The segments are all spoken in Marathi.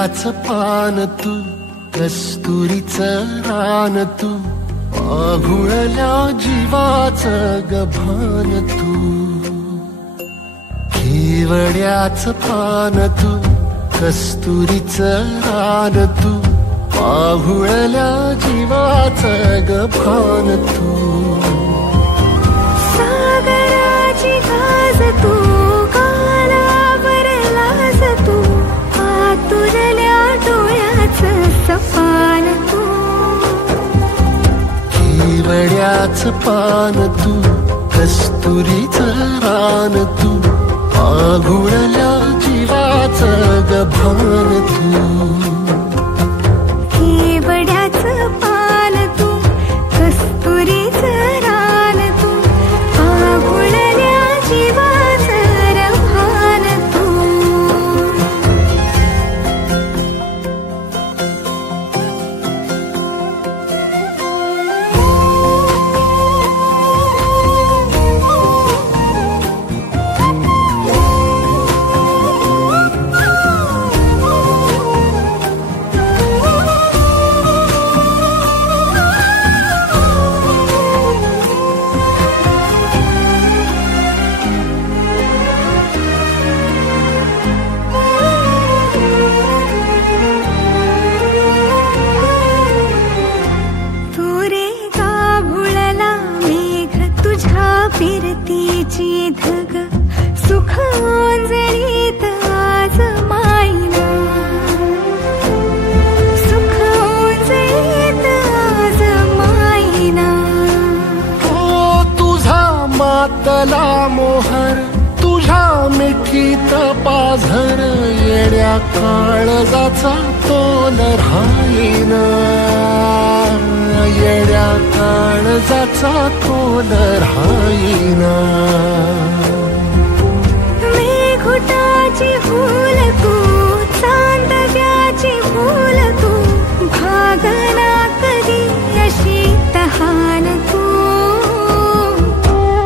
केवड्याचं पान तू, कस्तुरीचं रान तू, आघुळल्या जीवाचं गभान तू. केवड्याचं पान तू, कस्तुरीचं रान तू, आघुळल्या जीवाचं गभान तू. सागराची गाज तू, कालावरलास तू, आतुरल्या डोळ्याचं सपान तू. केवड्याचं पान तू, कस्तुरीचं रान तू, आघुळल्या जीवाचं गभान तू. केवड्याचं पान तू, कस्तुरीचं रान तू, आघुळल्या जीवाचं रभान तू. फिरतीची धग सुख ओंजळीत आज मायना, सुख ओंजळीत आज मायना. ओ तुझा मातला मोहर, तुझ्या मिठीत पाझर, येड्या काळजाचा तोल राहीना, येड्या काळजाचा तोल राहीना. मेघुटाची फूल तू, चांदव्याची फूल तू, भागना कधी अशी तहान तू.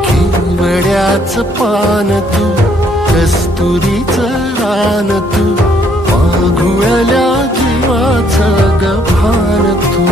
केवड्याचं पान तू, कस्तुरीचं रान तू, आघुळल्या जीवाचं गभान तू.